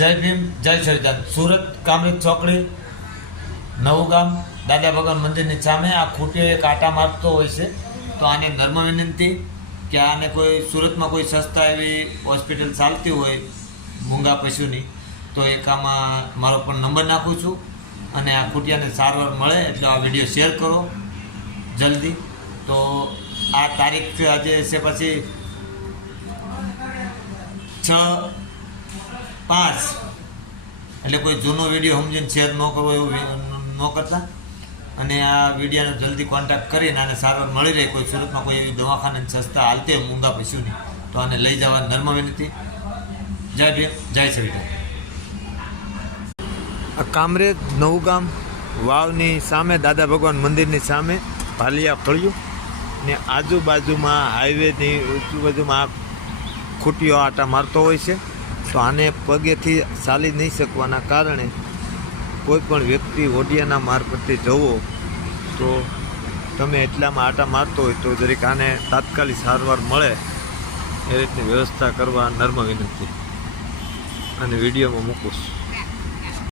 જય ભીમ જય સંવિધાન। સુરત કામરેજ ચોકડી નવું ગામ દાદા ભગવાન મંદિરની સામે આ ખૂટીઓ એક આટા મારતો હોય છે। તો આને નર્મ વિનંતી કે આને કોઈ સુરતમાં કોઈ સસ્તા એવી હોસ્પિટલ ચાલતી હોય મૂંગા પશુની તો એક આમાં મારો પણ નંબર નાખું છું અને આ ખૂટિયાને સારવાર મળે એટલે આ વિડીયો શેર કરો જલ્દી। તો આ તારીખ આજે છે પછી 6/5 એટલે કોઈ જૂનો વિડીયો સમજીને શેર ન કરવો એવું ન કરતા અને આ વિડીયોને જલ્દી કોન્ટેક્ટ કરીને આને સારવાર મળી રહે। કોઈ સુરતમાં કોઈ એવી દવાખાને સસ્તા હાલતી હોય મૂંગા પશુની તો આને લઈ જવા નર્મ વિનંતી। જય ભીમ જય સંવિધાન। કામરેજ નવું ગામ વાવની સામે દાદા ભગવાન મંદિરની સામે ભાલિયા ફળિયું ને આજુબાજુમાં હાઈવેની આજુબાજુમાં આ ખૂટીઓ આટા મારતો હોય છે। તો આને પગેથી ચાલી નહીં શકવાના કારણે કોઈ પણ વ્યક્તિ ઓડિયાના મારફતે જવો તો તમે એટલામાં આટા મારતો હોય તો જરીક આને તાત્કાલિક સારવાર મળે એ રીતની વ્યવસ્થા કરવા નર્મ વિનંતી અને વિડીયોમાં મૂકું છું।